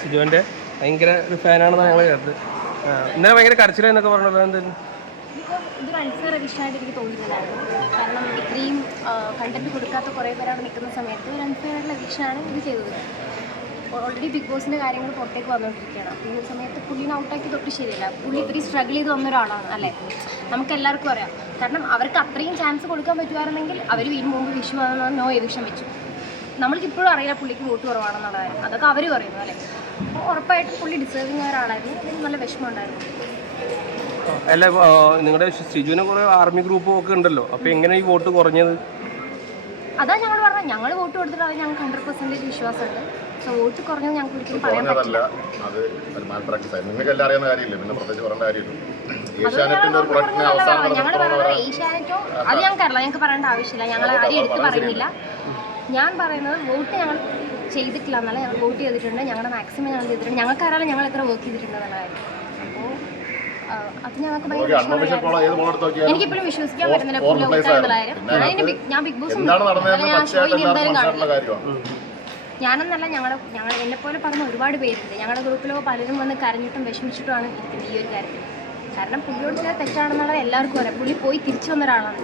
സിജുവിന്റെ ഭയങ്കര ഒരു ഫാനാണെന്നാണ് ഞങ്ങൾ കേട്ടത് ഇന്നലെ ഭയങ്കര കരച്ചിലെന്നൊക്കെ പറഞ്ഞല്ലോ എന്തായാലും ഇതൊരു അൺഫെയർ എഡിഷനായിട്ട് കാരണം കണ്ടന്റ് നിൽക്കുന്ന സമയത്ത് ചെയ്തത്. ഓൾറെഡി ബിഗ് കാര്യങ്ങൾ വന്നുകൊണ്ടിരിക്കുകയാണ് സ്ട്രഗിൾ നമുക്ക് എല്ലാവർക്കും അറിയാം. കാരണം അവർക്ക് അത്രയും ചാൻസ് കൊടുക്കാൻ പറ്റുമായിരുന്നെങ്കിൽ അവർ വീണ്ടും മുമ്പ് വിഷു ആണെന്ന് നോ എവിക്ഷൻ വെച്ചു നമ്മൾക്ക് ഇപ്പോഴും അറിയില്ല പുള്ളിക്ക് വോട്ട് കുറവാണെന്നുള്ള കാര്യം അതൊക്കെ അവർ പറയുന്നു അല്ലേ? അപ്പോൾ ഉറപ്പായിട്ടും പുള്ളി ഡിസേർവിങ് ഒരാളായിരുന്നു അതിന് നല്ല വിഷമം ഉണ്ടായിരുന്നു അല്ല നിങ്ങളുടെ സിജുവിന് കുറെ ആർമി ഗ്രൂപ്പും ഒക്കെ ഉണ്ടല്ലോ. അപ്പൊ എങ്ങനെ ഈ വോട്ട് കുറഞ്ഞത്? അതാ ഞങ്ങൾ പറഞ്ഞത് ഞങ്ങൾ വോട്ട് കൊടുത്തിട്ട് അത് ഞങ്ങൾക്ക് ഹൺഡ്രഡ് പെർസെന്റേജ് വിശ്വാസമുണ്ട്. സോ വോട്ട് കുറഞ്ഞത് ഞങ്ങൾക്ക് ഒരിക്കലും പറയാൻ പറ്റില്ല. അത് പ്രാക്ടീസ് നിങ്ങൾക്ക് എല്ലാം അറിയാവുന്ന കാര്യമില്ല? പിന്നെ പ്രത്യേകിച്ച് പറയേണ്ട കാര്യമില്ല. അത് ഏഷ്യാനെറ്റിന്റെ ഒരു പ്രൊഡക്റ്റിനെ അവസാനം ഞങ്ങൾ പറയുന്നത് ഏഷ്യാനെറ്റോ? അത് ഞങ്ങൾക്കറിയില്ല. ഞങ്ങൾക്ക് പറയേണ്ട ആവശ്യമില്ല. ഞങ്ങൾ ആരും എടുത്ത് പറയുന്നില്ല. ഞാൻ പറയുന്നത് വോട്ട് ഞങ്ങൾ ചെയ്തിട്ടില്ല എന്നല്ല ഞങ്ങൾ വോട്ട് ചെയ്തിട്ടുണ്ട്. ഞങ്ങളുടെ മാക്സിമം ഞങ്ങൾ ചെയ്തിട്ടുണ്ട്. ഞങ്ങൾക്ക് അറിയാലോ ഞങ്ങൾ എത്ര വർക്ക് ചെയ്തിട്ടുണ്ട് എന്നുള്ള കാര്യം അപ്പോൾ അത് ഞങ്ങൾക്ക് ഭയങ്കര എനിക്കിപ്പോഴും വിശ്വസിക്കാൻ പറ്റുന്നില്ല. കാര്യം ഞാൻ ബിഗ് ബോസ് എന്താണ് നടന്നതെന്ന് ഞാൻ ഷോ പച്ചയായിട്ട് ഇനി എല്ലാവർക്കും എന്തായാലും കാണില്ല. ഞാനെന്നല്ല ഞങ്ങളുടെ ഞങ്ങൾ എന്നെപ്പോലെ പറഞ്ഞ ഒരുപാട് പേരുണ്ട്. ഞങ്ങളുടെ ഗ്രൂപ്പിലോ പലരും വന്ന് കരഞ്ഞിട്ടും വിഷമിച്ചിട്ടുമാണ് ഇരിക്കുന്നത് ഈ ഒരു കാര്യത്തിൽ. കാരണം പുള്ളിയോട് ചെയ്ത തെറ്റാണെന്നുള്ളത് എല്ലാവർക്കും അറിയാം. പുള്ളി പോയി തിരിച്ചു വന്ന ഒരാളാണ്.